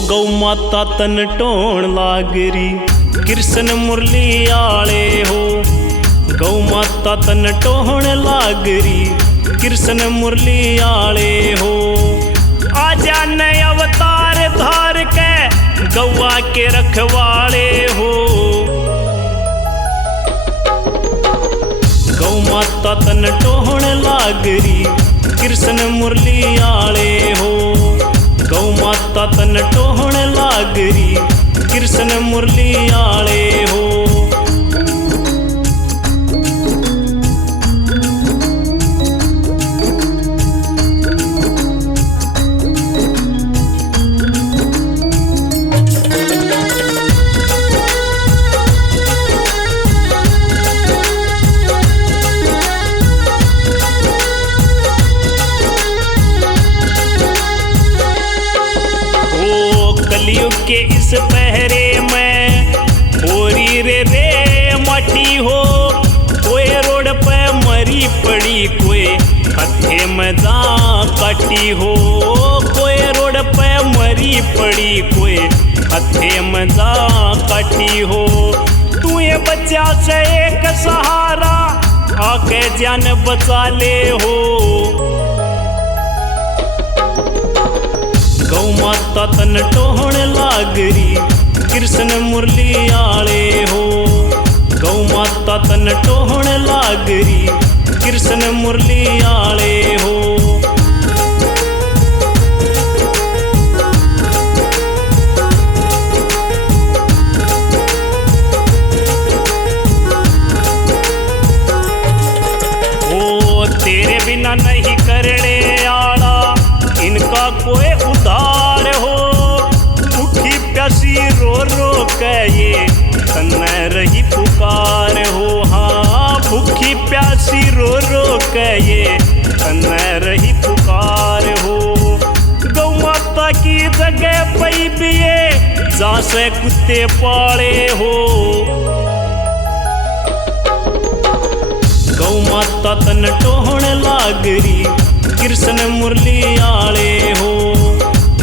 गौ माता तन टोण लागरी कृष्ण मुरली आले हो। गौ माता तन टोहण लागरी कृष्ण मुरली आले हो। आजा नए अवतार धार के गौआ के रखवाले हो। गौ माता तन टोहण लागरी कृष्ण मुरली आले हो। गौ माता तन टोहण लागरी कृष्ण मुरली आले हो। कलयुग के इस पहरे में होरी रे माटी हो। कोई रोड पे मरी पड़ी कोई हथे में जा काटी हो। कोई रोड पे मरी पड़ी कोई हथे में जा काटी हो। तू ये बच्चा से एक सहारा आके जान बचा ले हो। गौ माता तन टोहण लागरी कृष्ण मुरली आले हो। गौ माता तन टोहण लागरी कृष्ण मुरली आले हो। ओ तेरे बिना नहीं करने आला इनका कोई उधार हो। भूखी प्यासी रो रो के ये तन्ने रही पुकार हो। हाँ भूखी प्यासी रो रो के ये तन्ने रही पुकार हो। गौ माता की जगह पई भी ये जहाँ से कुत्ते पाले हो। गौ माता तन टोहण लागरी कृष्ण मुरली आले हो।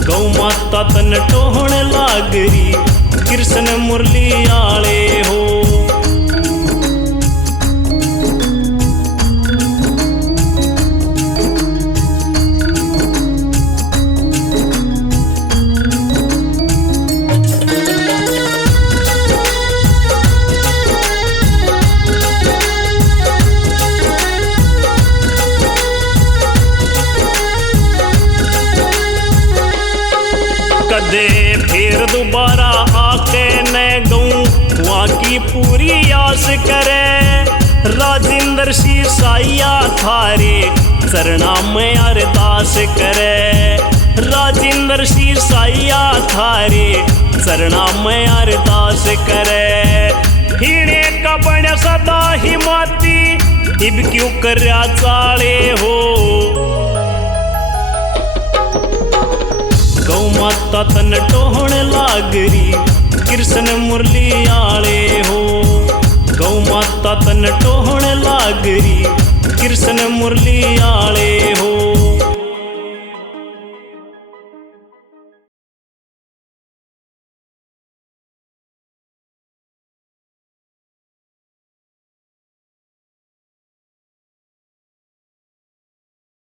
गौ माता तन टोहण लागरी कृष्ण मुरली आले हो। कदे फिर दोबारा आके न गऊं वहाँ की पूरी आस करे। राजेंद्र सी साइया थारे चरणा में अरदास करे। राजेंद्र सी साइया थारे चरणा में अरदास करे। हिणे का बण सदा हिमाती इब क्यों कर्या चाले हो। गौ माता तन टोहण लागरी कृष्ण मुरली आले हो। गौ माता तन टोहण लागरी कृष्ण मुरली आले हो।